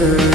her